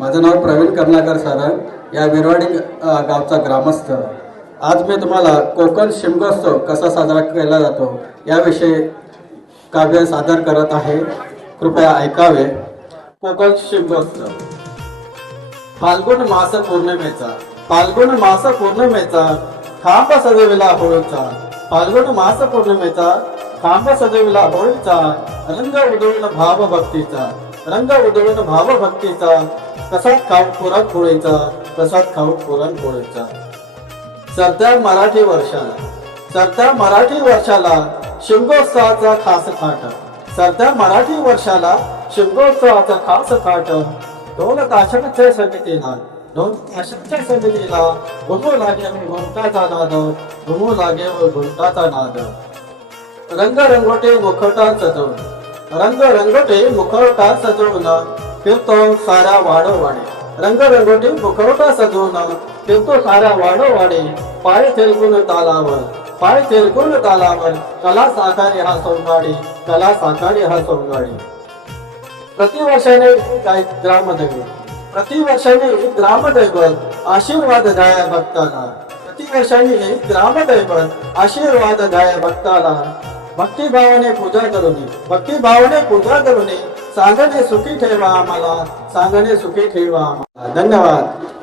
माझं नाव प्रवीण कर्णाकर सारंग या विरवाडी गावचा ग्रामस्थ. आज मी तुम्हाला कोकण शिमगोत्सव कसा साजरा केला जातो याविषयी काव्य सादर करत आहे. कृपया ऐकावे. कोकण शिमगोत्सव. फाल्गुन मास पौर्णिमेचा. फाल्गुन मास पौर्णिमेचा खांब सजविला होळीचा. फाल्गुन मास पौर्णिमेचा खांब सजविला होळीचा रंग उधळून भाव भक्तीचा रंग उधळून भावभक्तीचा कसा खाऊ पुरण पोळीचा कसा खाऊ पुरण पोळीचा सरत्या मराठी वर्षाला सरत्या मराठी वर्षाला शिमगोत्सवाचा खास थाट सरत्या मराठी वर्षाला शिमगोत्सवाचा खास थाट दोन ताशकच्या समितीला दोन ताशकच्या समितीला घुमू लागे घुमटाचा नाद घुमू लागे घुमटाचा नाद. रंग मुखटा मुखवटा रंग रंगोटे मुखवटा सजवून फिरतो सारा वाडो वाडोवाडे. रंग रंगोटे मुखवटा सजवून फिरतो सारा वाडो वाडोवाडे. पाय थिरकून तालावर पाय थिरकून तालावर. कला साकारे हा सोंगाडी कला साकारे हा सोंगाडी. प्रतिवर्षाने काय ग्रामदैवत प्रतिवर्षाने ग्रामदैवत आशीर्वाद द्याया भक्ताला. प्रतिवर्षाने ग्रामदैवत आशीर्वाद द्याया भक्ताला. भक्तिभावाने पूजा करुनी भक्तिभावाने पूजा करुनी. सांगणे सुखी ठेवा आम्हाला सांगणे सुखी ठेवा आम्हाला. धन्यवाद.